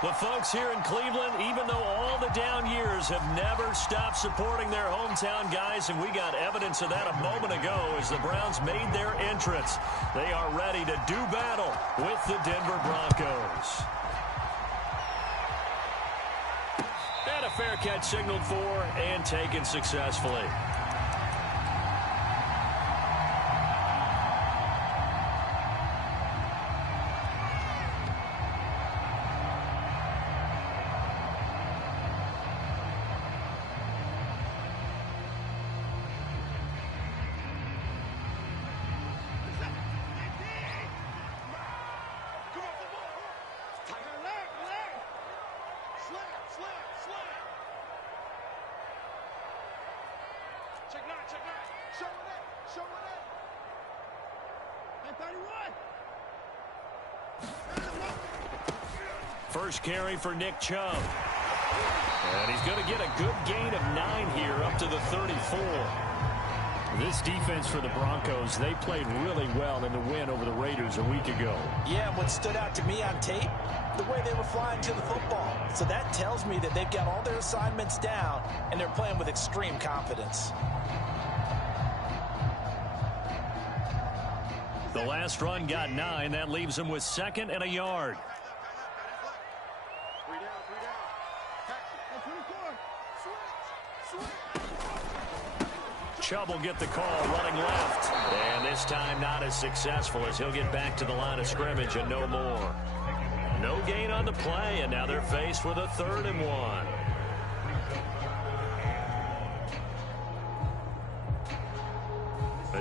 The folks here in Cleveland, even though all the down years, have never stopped supporting their hometown guys, and we got evidence of that a moment ago as the Browns made their entrance. They are ready to do battle with the Denver Broncos. And a fair catch signaled for and taken successfully. First carry for Nick Chubb. And he's going to get a good gain of 9 here up to the 34. This defense for the Broncos, they played really well in the win over the Raiders a week ago. Yeah, what stood out to me on tape, the way they were flying to the football. So that tells me that they've got all their assignments down, and they're playing with extreme confidence. The last run got 9. That leaves them with 2nd and a yard. Chubb will get the call running left. And this time not as successful as he'll get back to the line of scrimmage and no more. No gain on the play, and now they're faced with a 3rd and 1.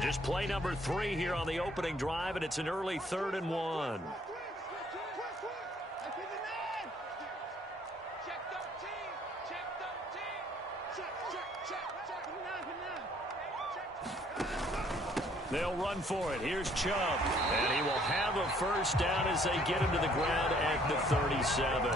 Just play number 3 here on the opening drive, and it's an early 3rd and 1. They'll run for it. Here's Chubb. And he will have a first down as they get him to the ground at the 37.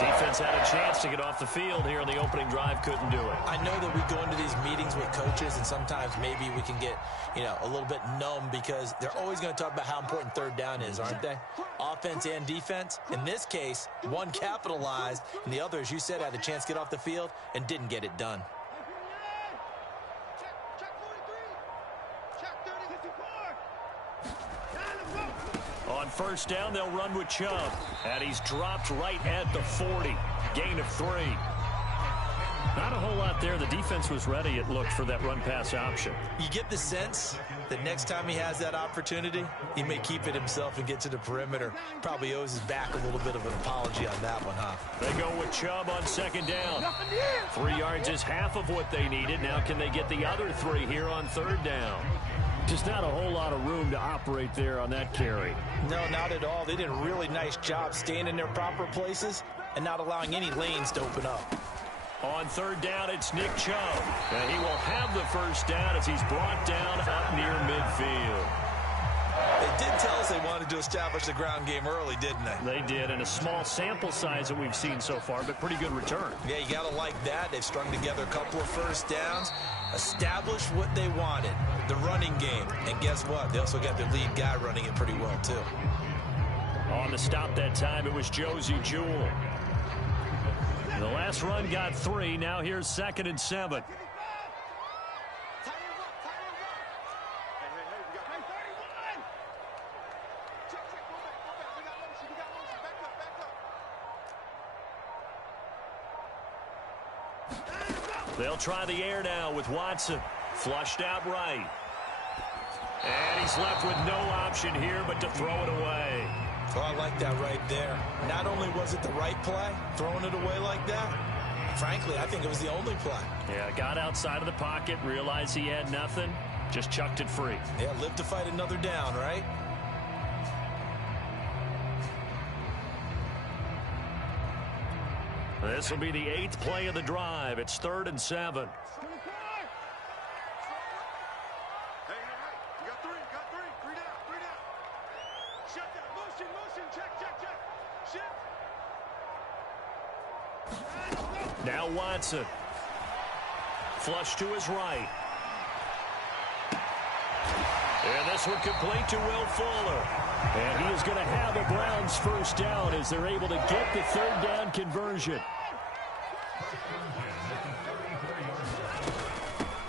Defense had a chance to get off the field here on the opening drive. Couldn't do it. I know that we go into these meetings with coaches, and sometimes maybe we can get, a little bit numb because they're always going to talk about how important 3rd down is, aren't they? Offense and defense. In this case, one capitalized, and the other, as you said, had a chance to get off the field and didn't get it done. On first down, they'll run with Chubb. And he's dropped right at the 40. Gain of 3. Not a whole lot there. The defense was ready, it looked, for that run-pass option. You get the sense that next time he has that opportunity, he may keep it himself and get to the perimeter. Probably owes his back a little bit of an apology on that one, huh? They go with Chubb on 2nd down. 3 yards is half of what they needed. Now can they get the other 3 here on 3rd down? Just not a whole lot of room to operate there on that carry. No, not at all. They did a really nice job staying in their proper places and not allowing any lanes to open up. On 3rd down, it's Nick Chubb. And he will have the first down as he's brought down up near midfield. They did tell us they wanted to establish the ground game early, didn't they? They did, and a small sample size that we've seen so far, but pretty good return. Yeah, you got to like that. They've strung together a couple of first downs, established what they wanted, the running game. And guess what? They also got their lead guy running it pretty well, too. On the stop that time, it was Josie Jewell. The last run got 3. Now here's 2nd and 7. They'll try the air now with Watson. Flushed out right. And he's left with no option here but to throw it away. Oh, I like that right there. Not only was it the right play, throwing it away like that, frankly, I think it was the only play. Yeah, got outside of the pocket, realized he had nothing, just chucked it free. Yeah, live to fight another down, right? This will be the 8th play of the drive. It's 3rd and 7. Now Watson. Flush to his right. And this one complete to Will Fuller. And he is going to have the Browns first down as they're able to get the third down conversion.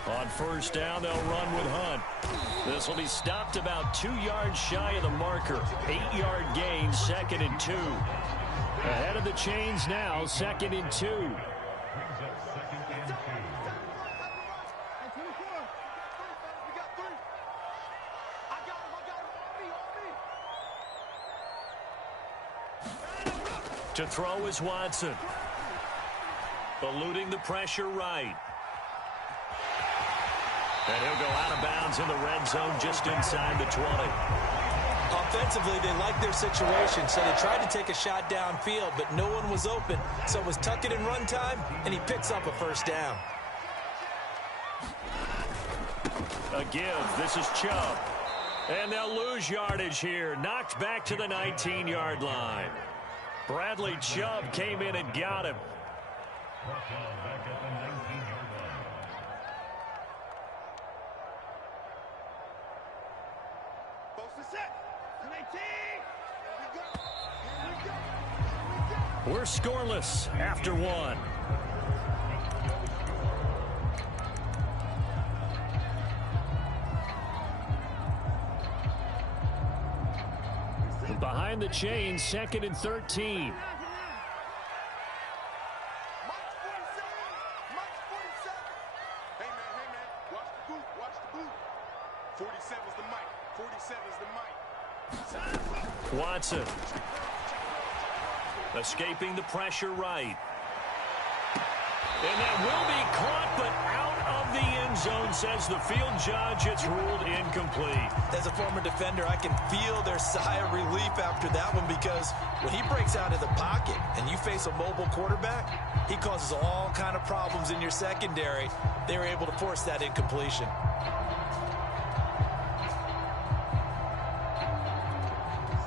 On first down, they'll run with Hunt. This will be stopped about 2 yards shy of the marker. 8-yard gain, 2nd and 2. Ahead of the chains now, 2nd and 2. To throw is Watson. Eluding the pressure right. And he'll go out of bounds in the red zone just inside the 20. Offensively, they like their situation, so they tried to take a shot downfield, but no one was open. So it was tuck it in run time, and he picks up a first down. A give. This is Chubb. And they'll lose yardage here. Knocked back to the 19-yard line. Bradley Chubb came in and got him. We're scoreless after one. Behind the chains, 2nd and 13. Watson. Escaping the pressure right. And that will be caught, but out of the end zone, says the field judge. It's ruled incomplete. As a former defender, I can feel their sigh of relief after that one, because when he breaks out of the pocket and you face a mobile quarterback, he causes all kind of problems in your secondary. They were able to force that incompletion.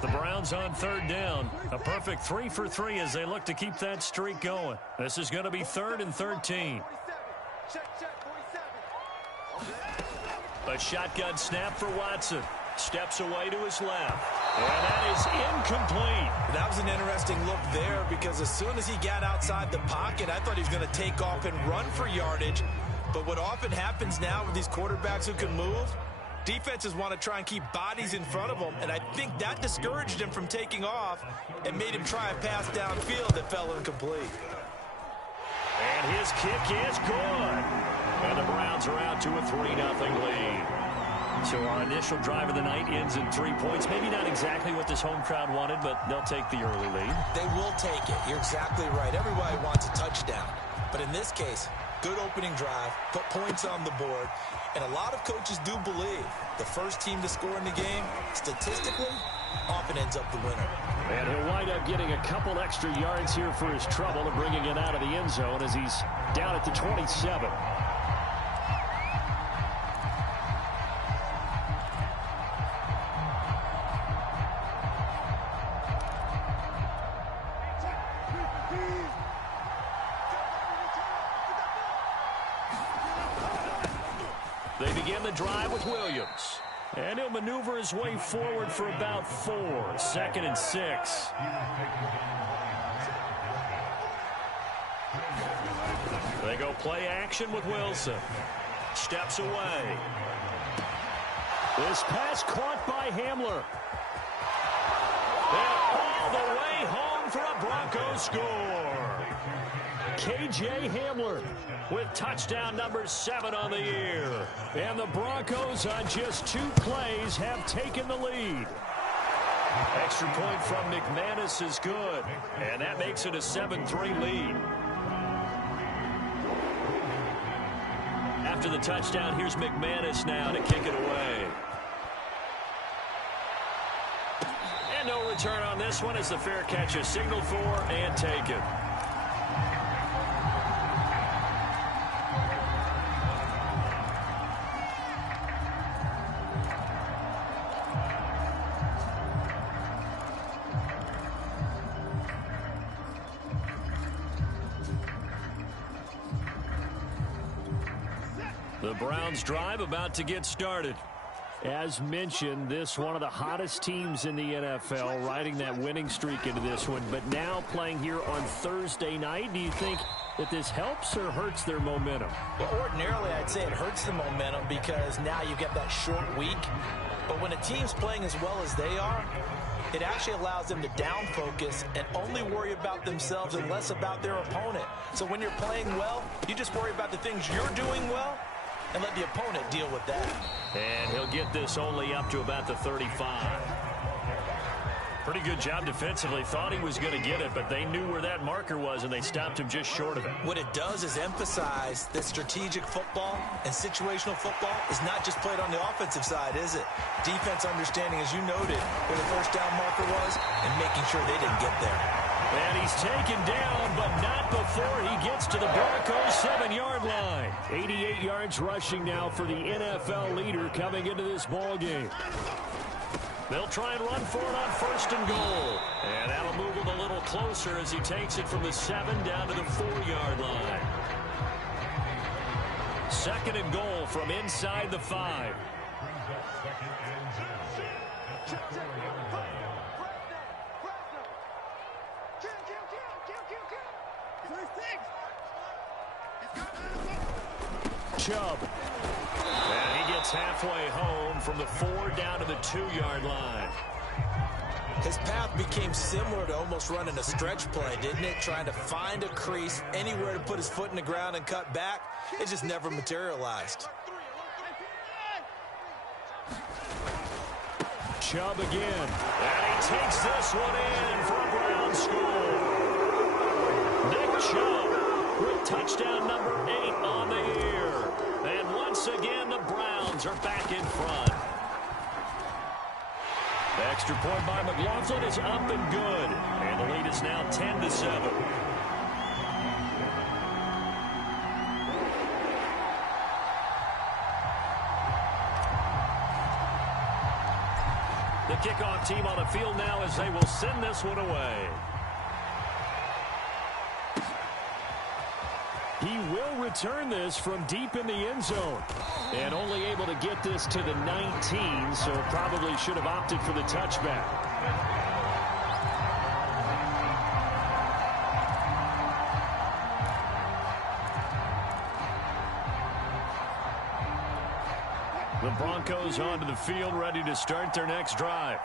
The Browns on third down. A perfect 3 for 3 as they look to keep that streak going. This is going to be 3rd and 13. A shotgun snap for Watson. Steps away to his left. And that is incomplete. That was an interesting look there, because as soon as he got outside the pocket, I thought he was going to take off and run for yardage. But what often happens now with these quarterbacks who can move, defenses want to try and keep bodies in front of them, and I think that discouraged him from taking off and made him try a pass downfield that fell incomplete. And his kick is good. And the Browns are out to a 3-0 lead. So our initial drive of the night ends in 3 points. Maybe not exactly what this home crowd wanted, but they'll take the early lead. They will take it. You're exactly right. Everybody wants a touchdown. But in this case, good opening drive, put points on the board, and a lot of coaches do believe the first team to score in the game, statistically, often ends up the winner. And he'll wind up getting a couple extra yards here for his trouble and bringing it out of the end zone as he's down at the 27. They begin the drive with Williams. And he'll maneuver his way forward for about 4. 2nd and 6. They go play action with Wilson. Steps away. This pass caught by Hamler. And all the way home for a Broncos score. K.J. Hamler with touchdown number 7 on the year. And the Broncos on just 2 plays have taken the lead. Extra point from McManus is good. And that makes it a 7-3 lead. After the touchdown, here's McManus now to kick it away. And no return on this one as the fair catch is signaled for and taken. The Browns drive about to get started. As mentioned, this one of the hottest teams in the NFL, riding that winning streak into this one, but now playing here on Thursday night. Do you think that this helps or hurts their momentum? Well, ordinarily, I'd say it hurts the momentum because now you get that short week. But when a team's playing as well as they are, it actually allows them to down focus and only worry about themselves and less about their opponent. So when you're playing well, you just worry about the things you're doing well and let the opponent deal with that. And he'll get this only up to about the 35. Pretty good job defensively. Thought he was going to get it, but they knew where that marker was, and they stopped him just short of it. What it does is emphasize that strategic football and situational football is not just played on the offensive side, is it? Defense understanding, as you noted, where the first down marker was and making sure they didn't get there. And he's taken down, but not before he gets to the Broncos' 7-yard line. 88 yards rushing now for the NFL leader coming into this ball game. They'll try and run for it on 1st and goal. And that'll move him a little closer as he takes it from the 7 down to the 4-yard line. 2nd and goal from inside the 5. Chubb. And he gets halfway home from the 4 down to the 2-yard line. His path became similar to almost running a stretch play, didn't it? Trying to find a crease, anywhere to put his foot in the ground and cut back. It just never materialized. Chubb again. And he takes this one in for a Brown score. Nick Chubb with touchdown number 8 on the year. And once again, the Browns are back in front. The extra point by McLaughlin is up and good. And the lead is now 10-7. The kickoff team on the field now as they will send this one away. He will return this from deep in the end zone. And only able to get this to the 19, so probably should have opted for the touchback. The Broncos onto the field, ready to start their next drive.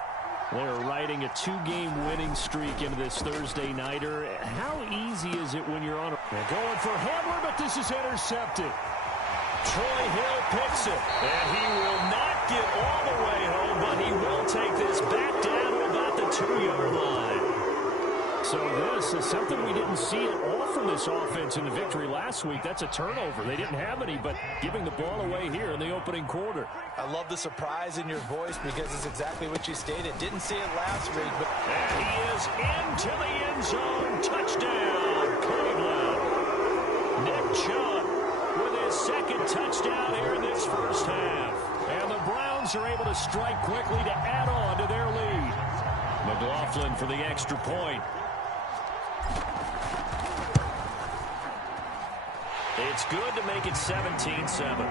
They're riding a 2-game winning streak into this Thursday nighter. How easy is it when you're on a... They're going for Hamler, but this is intercepted. Troy Hill picks it, and he will not get all the way home, but he will take this back down to about the 2-yard line. So this is something we didn't see at all from this offense in the victory last week. That's a turnover. They didn't have any, but giving the ball away here in the opening quarter. I love the surprise in your voice because it's exactly what you stated. Didn't see it last week, but... And he is into the end zone. Touchdown, Cleveland. Nick Chubb with his 2nd touchdown here in this first half. And the Browns are able to strike quickly to add on to their lead. McLaughlin for the extra point. It's good to make it 17-7.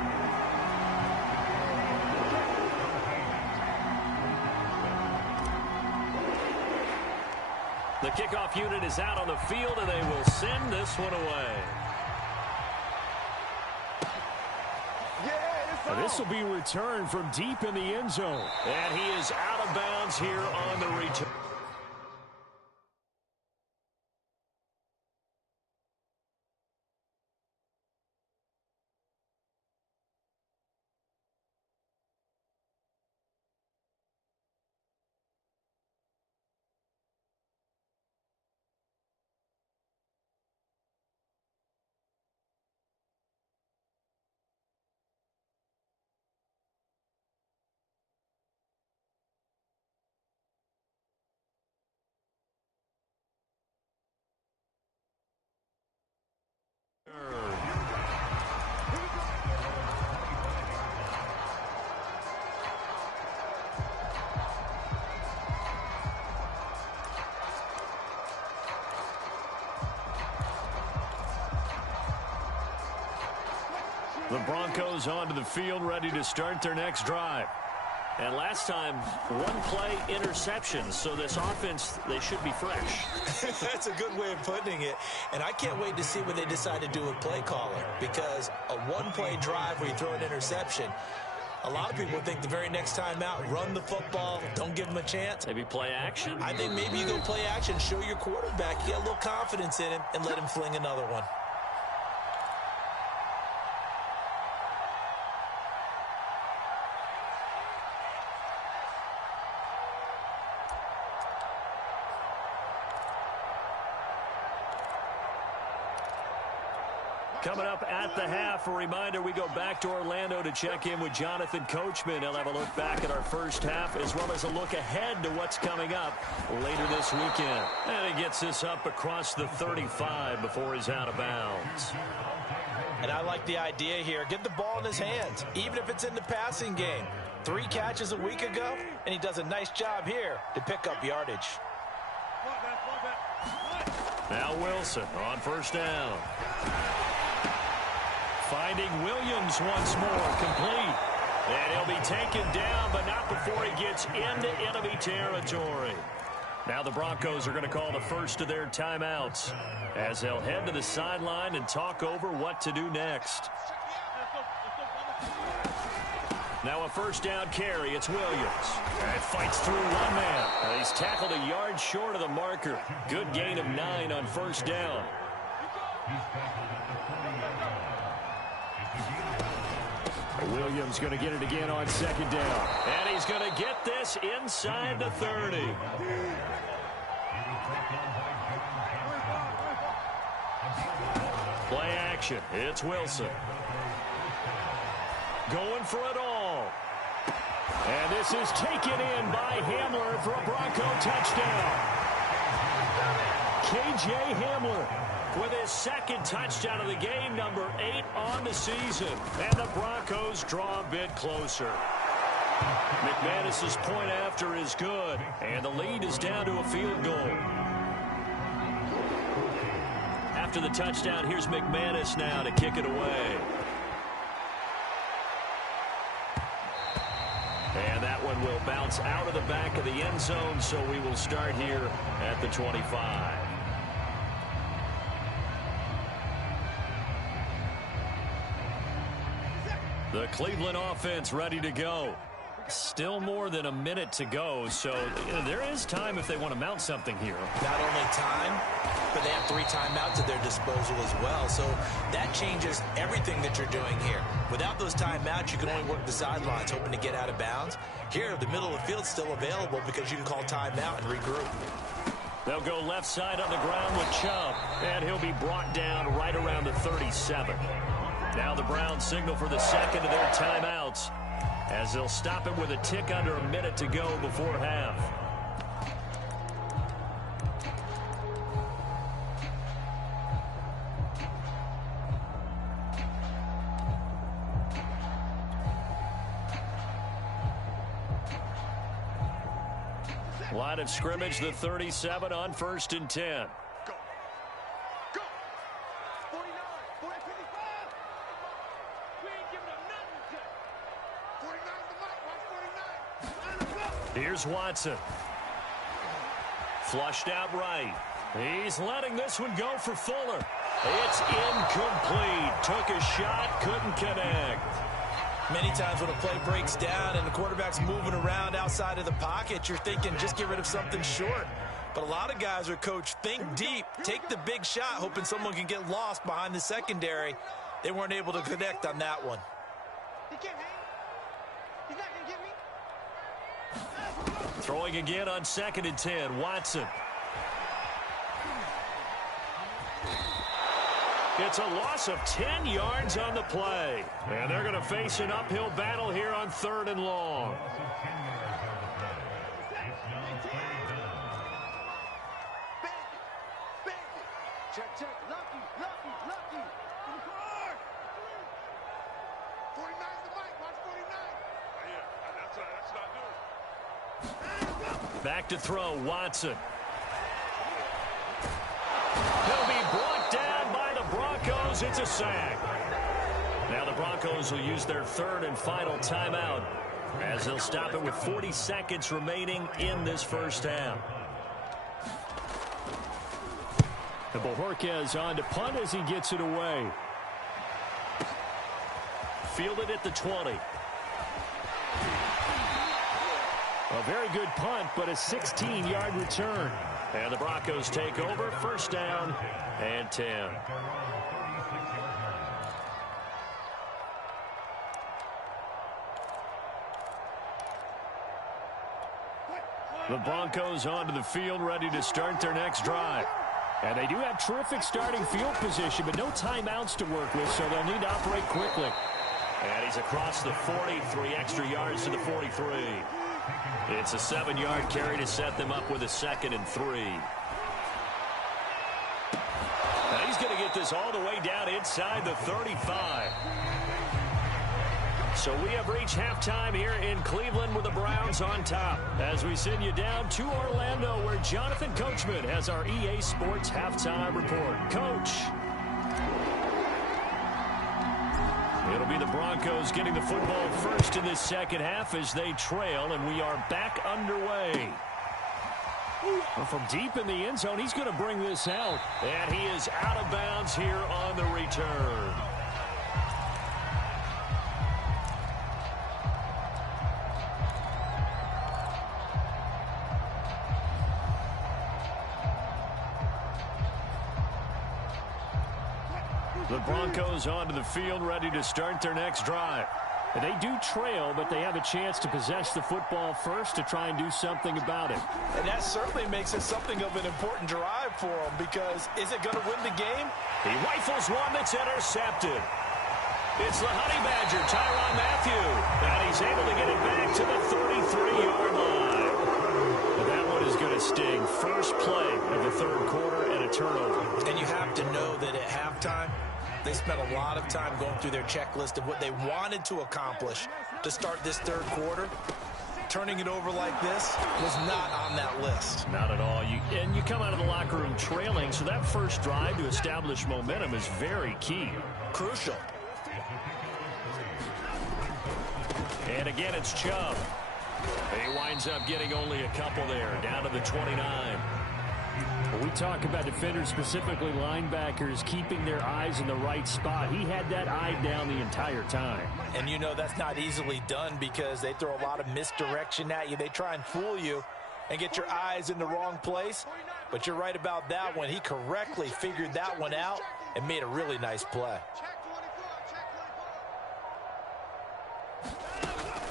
The kickoff unit is out on the field, and they will send this one away. This will be returned from deep in the end zone. And he is out of bounds here on the return. The Broncos onto the field, ready to start their next drive. And last time, one play interception. So this offense, they should be fresh. That's a good way of putting it. And I can't wait to see what they decide to do with play calling. Because a one-play drive where you throw an interception, a lot of people think the very next time out, run the football, don't give them a chance. Maybe play action? I think maybe you go play action, show your quarterback, get a little confidence in him, and let him fling another one. Coming up at the half, a reminder, we go back to Orlando to check in with Jonathan Coachman. He'll have a look back at our first half as well as a look ahead to what's coming up later this weekend. And he gets this up across the 35 before he's out of bounds. And I like the idea here. Get the ball in his hands, even if it's in the passing game. 3 catches a week ago, and he does a nice job here to pick up yardage. Now Wilson on first down. Finding Williams once more, complete. And he'll be taken down, but not before he gets into enemy territory. Now the Broncos are going to call the first of their timeouts as they'll head to the sideline and talk over what to do next. Now a first down carry. It's Williams. And fights through one man. He's tackled a yard short of the marker. Good gain of 9 on first down. Williams going to get it again on second down. And he's going to get this inside the 30. Play action. It's Wilson. Going for it all. And this is taken in by Hamler for a Bronco touchdown. K.J. Hamler with his second touchdown of the game, number 8 on the season. And the Broncos draw a bit closer. McManus's point after is good, and the lead is down to a field goal. After the touchdown, here's McManus now to kick it away. And that one will bounce out of the back of the end zone, so we will start here at the 25. The Cleveland offense ready to go. Still more than a minute to go, so there is time if they want to mount something here. Not only time, but they have 3 timeouts at their disposal as well, so that changes everything that you're doing here. Without those timeouts, you can only work the sidelines, hoping to get out of bounds. Here, the middle of the field's still available because you can call timeout and regroup. They'll go left side on the ground with Chubb, and he'll be brought down right around the 37. Now the Browns signal for the second of their timeouts as they'll stop it with a tick under a minute to go before half. Line of scrimmage, the 37 on 1st and 10. Here's Watson. Flushed out right. He's letting this one go for Fuller. It's incomplete. Took a shot, couldn't connect. Many times when a play breaks down and the quarterback's moving around outside of the pocket, you're thinking just get rid of something short. But a lot of guys are coached, think deep, take the big shot, hoping someone can get lost behind the secondary. They weren't able to connect on that one. He can't hang. He's not going to get me. Throwing again on 2nd and 10. Watson. It's a loss of 10 yards on the play. And they're going to face an uphill battle here on 3rd and long. Check, check. Lucky. In the car. 49's the mic. Watch 49. Yeah, that's not good. Back to throw, Watson. He'll be brought down by the Broncos. It's a sack. Now the Broncos will use their 3rd and final timeout as they'll stop it with 40 seconds remaining in this first half. And Bojorquez on to punt as he gets it away. Fielded at the 20. A very good punt, but a 16-yard return. And the Broncos take over, first down and 10. The Broncos onto the field, ready to start their next drive. And they do have terrific starting field position, but no timeouts to work with, so they'll need to operate quickly. And he's across the 40, 3 extra yards to the 43. It's a 7-yard carry to set them up with a 2nd and 3. Now he's going to get this all the way down inside the 35. So we have reached halftime here in Cleveland with the Browns on top. As we send you down to Orlando, where Jonathan Coachman has our EA Sports halftime report. Coach. It'll be the Broncos getting the football first in this second half as they trail, and we are back underway. Well, from deep in the end zone, he's going to bring this out. And he is out of bounds here on the return. The Broncos onto the field, ready to start their next drive. And they do trail, but they have a chance to possess the football first to try and do something about it. And that certainly makes it something of an important drive for them, because is it going to win the game? He rifles one that's intercepted. It's the Honey Badger, Tyrann Mathieu. And he's able to get it back to the 33-yard line. But that one is going to sting. First play of the third quarter and a turnover. And you have to know that at halftime, they spent a lot of time going through their checklist of what they wanted to accomplish to start this third quarter. Turning it over like this was not on that list. Not at all. And you come out of the locker room trailing, so that first drive to establish momentum is very key. Crucial. And again, it's Chubb. He winds up getting only a couple there, down to the 29. We talk about defenders, specifically linebackers, keeping their eyes in the right spot. He had that eye down the entire time. And you know that's not easily done because they throw a lot of misdirection at you. They try and fool you and get your eyes in the wrong place. But you're right about that one. He correctly figured that one out and made a really nice play.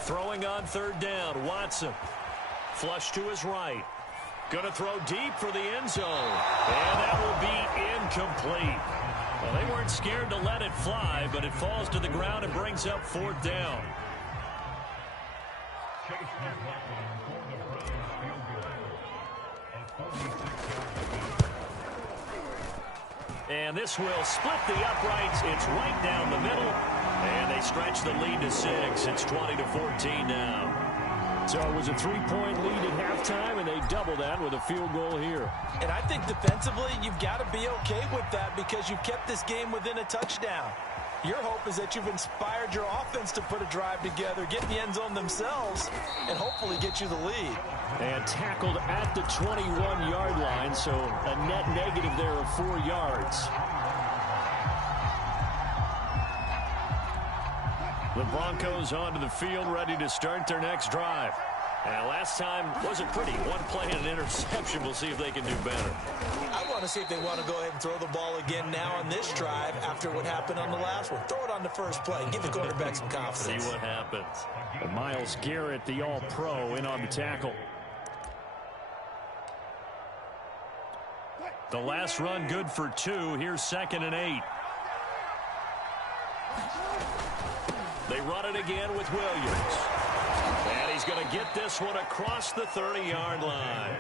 Throwing on third down, Watson. Flush to his right. Going to throw deep for the end zone. And that will be incomplete. Well, they weren't scared to let it fly, but it falls to the ground and brings up fourth down. And this will split the uprights. It's right down the middle. And they stretch the lead to 6. It's 20-14 now. So it was a 3-point lead at halftime, and they double that with a field goal here. And I think defensively, you've got to be okay with that because you've kept this game within a touchdown. Your hope is that you've inspired your offense to put a drive together, get in the end zone themselves, and hopefully get you the lead. And tackled at the 21-yard line, so a net negative there of 4 yards. The Broncos onto the field, ready to start their next drive. And last time wasn't pretty. One play and an interception. We'll see if they can do better. I want to see if they want to go ahead and throw the ball again now on this drive after what happened on the last one. Throw it on the first play. Give the quarterback some confidence. See what happens. And Myles Garrett, the all-pro, in on the tackle. The last run good for 2. Here's 2nd and 8. They run it again with Williams. And he's going to get this one across the 30-yard line.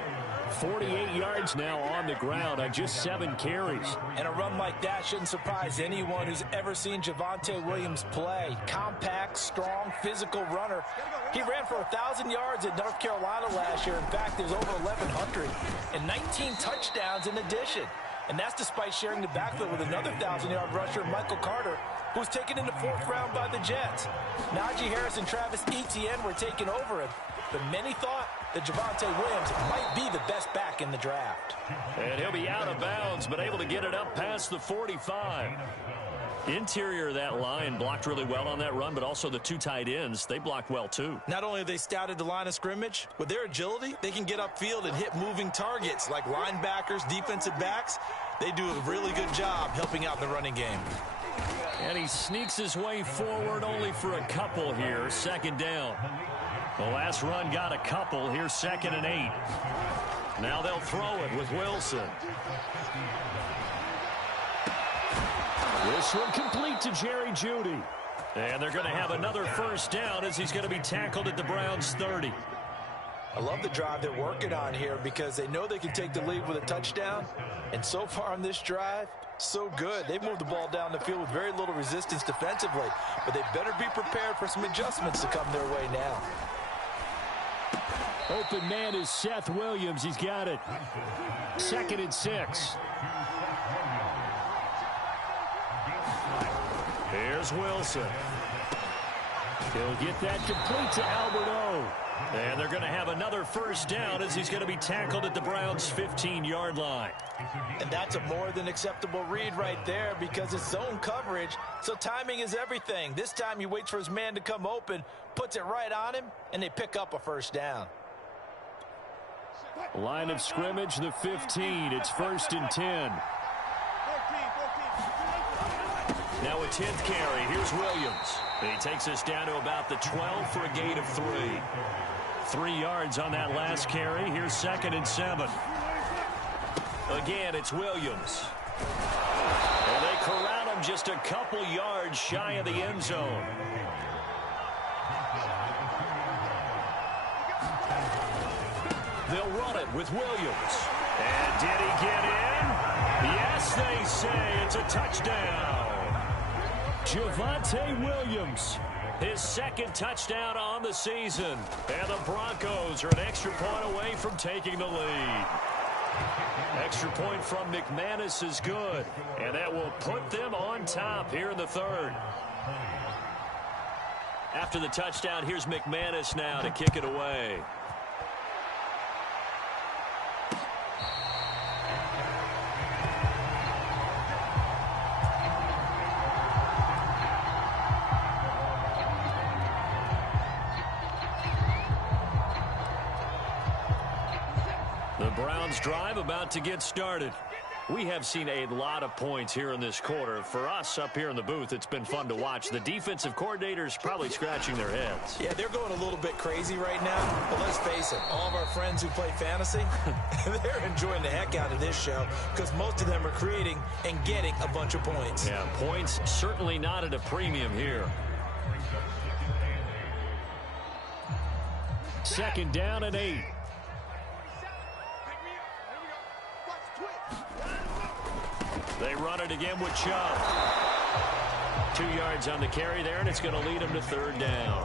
48 yards now on the ground on just 7 carries. And a run like that shouldn't surprise anyone who's ever seen Javonte Williams play. Compact, strong, physical runner. He ran for 1,000 yards at North Carolina last year. In fact, there's over 1,100 and 19 touchdowns in addition. And that's despite sharing the backfield with another 1,000-yard rusher, Michael Carter, who was taken in the 4th round by the Jets. Najee Harris and Travis Etienne were taken over him, but many thought that Javonte Williams might be the best back in the draft. And he'll be out of bounds, but able to get it up past the 45. Interior of that line blocked really well on that run, but also the 2 tight ends, they blocked well too. Not only have they scouted the line of scrimmage, with their agility, they can get upfield and hit moving targets like linebackers, defensive backs. They do a really good job helping out in the running game. And he sneaks his way forward only for a couple here. 2nd down. The last run got a couple. Here's 2nd and 8. Now they'll throw it with Wilson. This one complete to Jerry Jeudy. And they're going to have another 1st down as he's going to be tackled at the Browns' 30. I love the drive they're working on here because they know they can take the lead with a touchdown. And so far on this drive, so good. They've moved the ball down the field with very little resistance defensively. But they better be prepared for some adjustments to come their way now. Open man is Seth Williams. He's got it. 2nd and 6. Here's Wilson. He'll get that complete to Albert O. And they're going to have another 1st down as he's going to be tackled at the Browns' 15-yard line. And that's a more than acceptable read right there because it's zone coverage, so timing is everything. This time he waits for his man to come open, puts it right on him, and they pick up a 1st down. Line of scrimmage, the 15. It's 1st and 10. Now a 10th carry. Here's Williams. He takes us down to about the 12 for a gain of 3. 3 yards on that last carry. Here's 2nd and 7. Again, it's Williams. And they corral him just a couple yards shy of the end zone. They'll run it with Williams. And did he get in? Yes, they say it's a touchdown. Javonte Williams. His 2nd touchdown on the season. And the Broncos are an extra point away from taking the lead. Extra point from McManus is good. And that will put them on top here in the 3rd. After the touchdown, here's McManus now to kick it away. The Browns drive about to get started. We have seen a lot of points here in this quarter. For us up here in the booth, it's been fun to watch. The defensive coordinators probably scratching their heads. Yeah, they're going a little bit crazy right now. But let's face it, all of our friends who play fantasy, they're enjoying the heck out of this show because most of them are creating and getting a bunch of points. Yeah, points certainly not at a premium here. 2nd down and 8. They run it again with Chubb. 2 yards on the carry there, and it's going to lead them to 3rd down.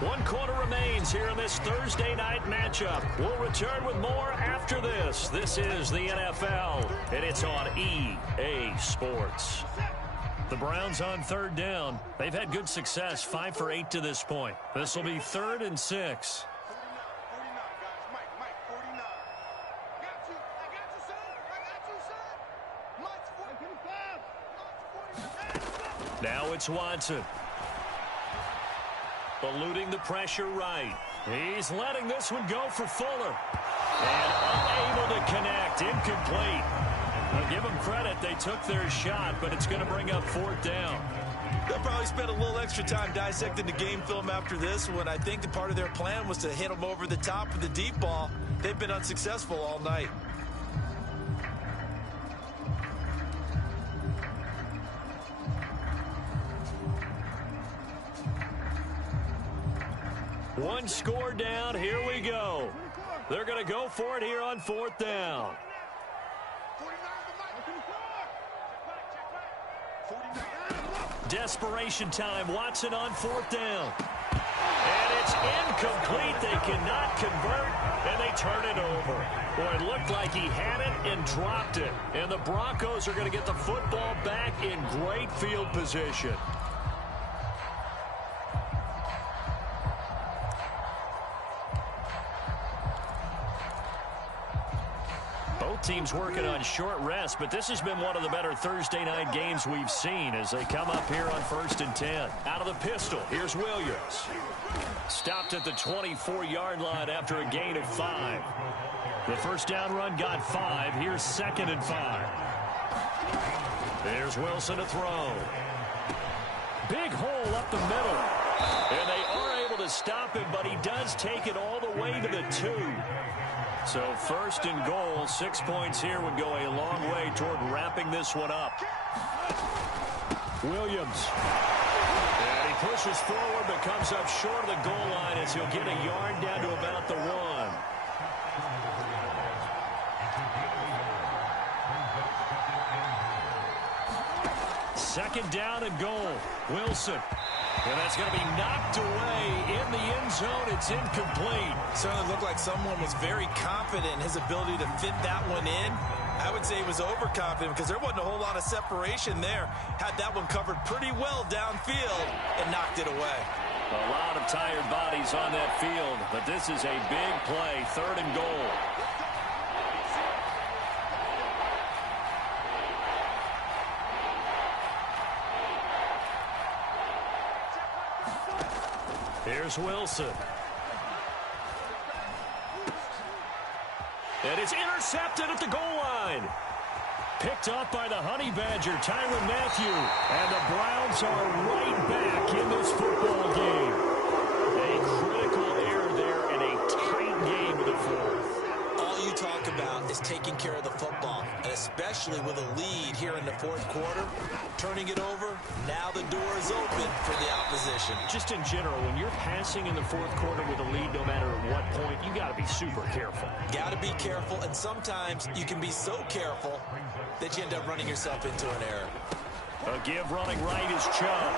One quarter remains here in this Thursday night matchup. We'll return with more after this. This is the NFL, and it's on EA Sports. The Browns on 3rd down. They've had good success, 5 for 8 to this point. This will be 3rd and 6. Now it's Watson. Eluding the pressure right. He's letting this one go for Fuller. And unable to connect. Incomplete. I'll give them credit. They took their shot, but it's going to bring up 4th down. They'll probably spend a little extra time dissecting the game film after this one. I think the part of their plan was to hit them over the top with the deep ball. They've been unsuccessful all night. One score down. Here we go. They're going to go for it here on 4th down. Desperation time. Watson on 4th down. And it's incomplete. They cannot convert, and they turn it over. Boy, it looked like he had it and dropped it. And the Broncos are going to get the football back in great field position. Both teams working on short rest, but this has been one of the better Thursday night games we've seen as they come up here on 1st and 10. Out of the pistol, here's Williams. Stopped at the 24-yard line after a gain of 5. The first down run got 5. Here's 2nd and 5. There's Wilson to throw. Big hole up the middle. And they are able to stop him, but he does take it all the way to the 2. So 1st and goal, 6 points here would go a long way toward wrapping this one up. Williams. And he pushes forward but comes up short of the goal line as he'll get a yard down to about the 1. Second down and goal. Wilson. And that's going to be knocked away in the end zone. It's incomplete. Certainly looked like someone was very confident in his ability to fit that one in. I would say he was overconfident because there wasn't a whole lot of separation there. Had that one covered pretty well downfield and knocked it away. A lot of tired bodies on that field, but this is a big play. 3rd and goal. Here's Wilson. And it's intercepted at the goal line. Picked up by the Honey Badger, Tyrann Mathieu. And the Browns are right back in this football game. A critical error there in a tight game in the 4th. All you talk about is taking care of the football, and especially with a lead here in the 4th quarter. Turning it over, now the door is open for the opposition. Just in general, when you're passing in the 4th quarter with a lead, no matter at what point, you got to be super careful. Got to be careful, and sometimes you can be so careful that you end up running yourself into an error. A give running right is Chubb.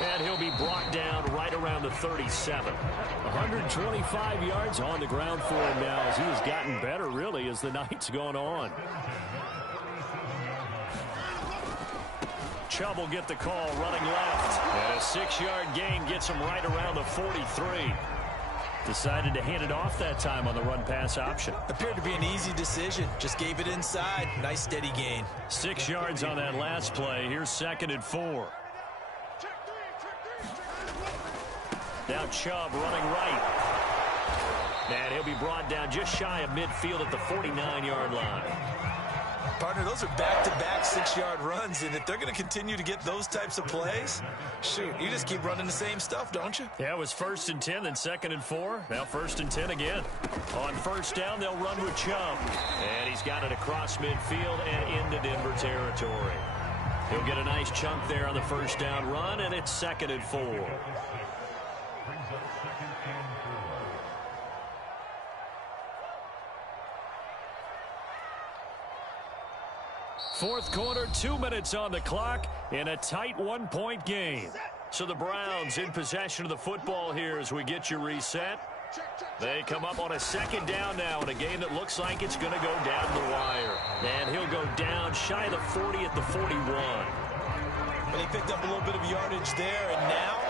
And he'll be brought down right around the 37. 125 yards on the ground for him now as he has gotten better, really, as the night's gone on. Chubb will get the call running left. And a 6-yard gain gets him right around the 43. Decided to hand it off that time on the run-pass option. Appeared to be an easy decision. Just gave it inside. Nice steady gain. 6 yards on that last play. Here's 2nd and 4. Now Chubb running right. And he'll be brought down just shy of midfield at the 49-yard line. Partner, those are back-to-back 6-yard runs, and if they're going to continue to get those types of plays, shoot, you just keep running the same stuff, don't you? Yeah, it was 1st and 10, then 2nd and 4. Now 1st and 10 again. On 1st down, they'll run with Chubb. And he's got it across midfield and into Denver territory. He'll get a nice chunk there on the 1st down run, and it's 2nd and 4. Fourth quarter, 2 minutes on the clock in a tight 1-point game. So the Browns in possession of the football here as we get you reset. They come up on a 2nd down now in a game that looks like it's going to go down the wire. And he'll go down shy of the 40 at the 41. But he picked up a little bit of yardage there, and now,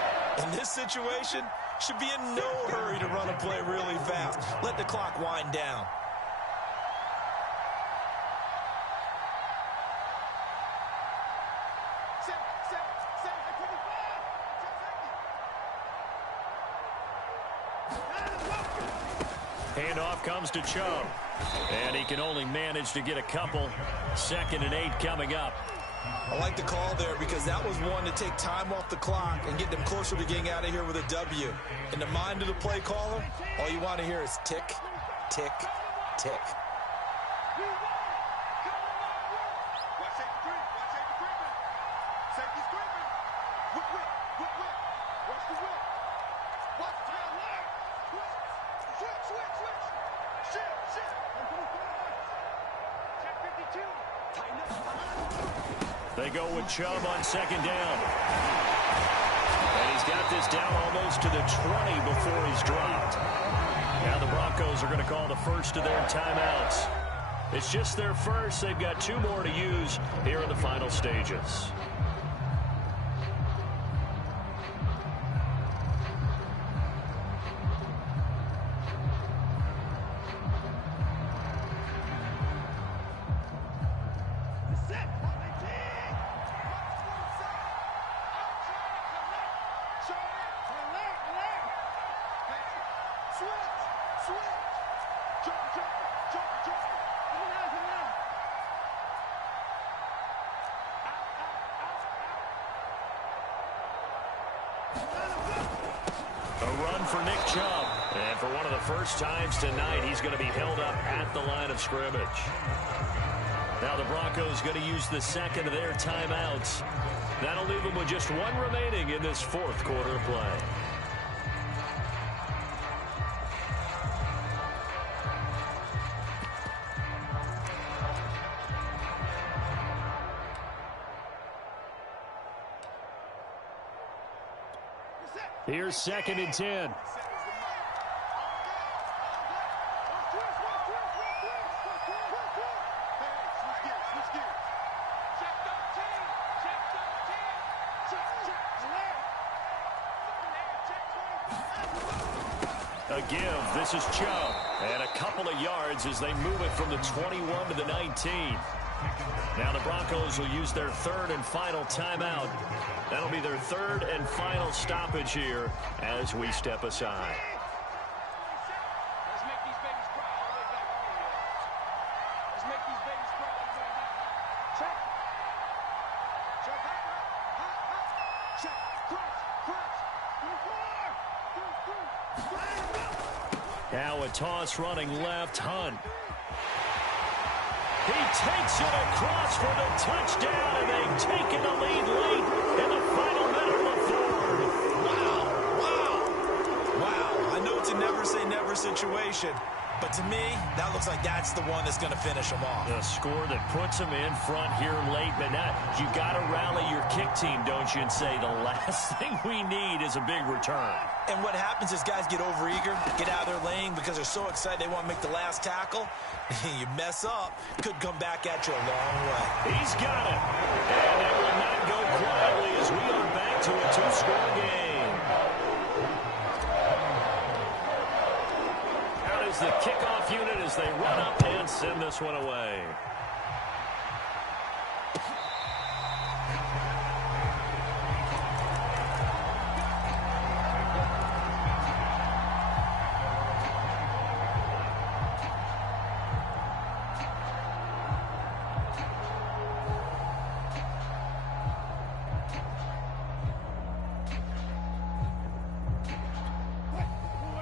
in this situation, should be in no hurry to run a play really fast. Let the clock wind down. Handoff comes to Chubb. And he can only manage to get a couple. 2nd and 8 coming up. I like the call there because that was one to take time off the clock and get them closer to getting out of here with a W. In the mind of the play caller, all you want to hear is tick, tick, tick. They go with Chubb on 2nd down. And he's got this down almost to the 20 before he's dropped. Now the Broncos are going to call the first of their timeouts. It's just their first. They've got 2 more to use here in the final stages. First times tonight, he's going to be held up at the line of scrimmage. Now the Broncos going to use the second of their timeouts. That'll leave them with just 1 remaining in this 4th quarter of play. Here's 2nd and 10. A give. This is Chubb. And a couple of yards as they move it from the 21 to the 19. Now the Broncos will use their 3rd and final timeout. That'll be their 3rd and final stoppage here as we step aside. Let's make these babies cry all the way back over here. Let's make these babies cry all the way back. Check. Check. Check. Cross. Now a toss running left. Hunt. He takes it across for the touchdown, and they've taken the lead late in the final minute of the 4th. Wow. I know it's a never say never situation, but to me, that looks like that's the one that's going to finish them off. The score that puts them in front here late, but now you got to rally your kick team, don't you, and say the last thing we need is a big return. And what happens is guys get overeager, get out of their lane because they're so excited they want to make the last tackle. You mess up, could come back at you a long way. He's got it. And it will not go quietly as we are back to a 2-score game. Out is the kickoff unit as they run up and send this one away.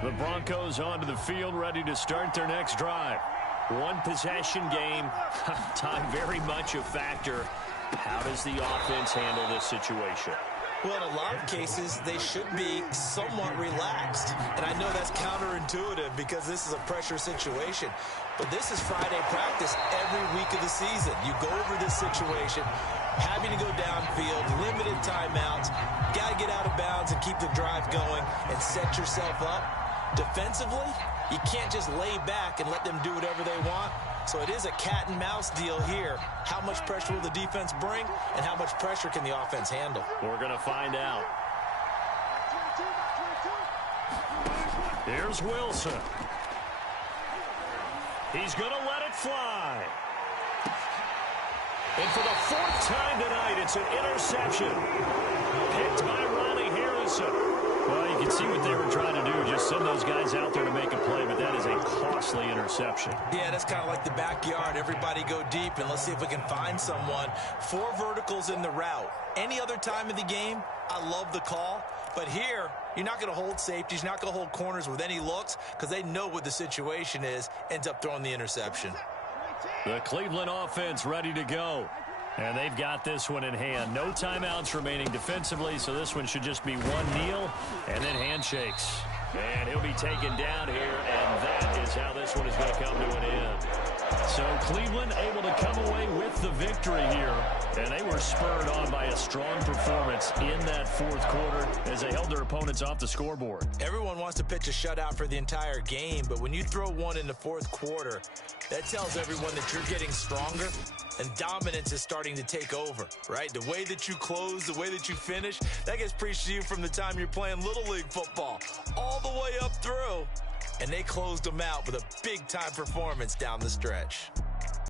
The Broncos onto the field, ready to start their next drive. 1 possession game. Time very much a factor. How does the offense handle this situation? Well, in a lot of cases, they should be somewhat relaxed. And I know that's counterintuitive because this is a pressure situation. But this is Friday practice every week of the season. You go over this situation, having to go downfield, limited timeouts, got to get out of bounds and keep the drive going and set yourself up. Defensively, you can't just lay back and let them do whatever they want. So it is a cat and mouse deal here. How much pressure will the defense bring, and how much pressure can the offense handle? We're going to find out. Here's Wilson. He's going to let it fly. And for the 4th time tonight, it's an interception. Picked by Ronnie Harrison. Well, you can see what they were trying to do. Just send those guys out there to make a play, but that is a costly interception. Yeah, that's kind of like the backyard. Everybody go deep, and let's see if we can find someone. 4 verticals in the route. Any other time of the game, I love the call. But here, you're not going to hold safeties. You're not going to hold corners with any looks because they know what the situation is. Ends up throwing the interception. The Cleveland offense ready to go. And they've got this one in hand. No timeouts remaining defensively, so this one should just be one kneel and then handshakes. And he'll be taken down here, and that is how this one is going to come to an end. So Cleveland able to come away with the victory here. And they were spurred on by a strong performance in that fourth quarter as they held their opponents off the scoreboard. Everyone wants to pitch a shutout for the entire game, but when you throw one in the fourth quarter, that tells everyone that you're getting stronger and dominance is starting to take over, right? The way that you close, the way that you finish, that gets preached to you from the time you're playing Little League football all the way up through. And they closed them out with a big-time performance down the stretch.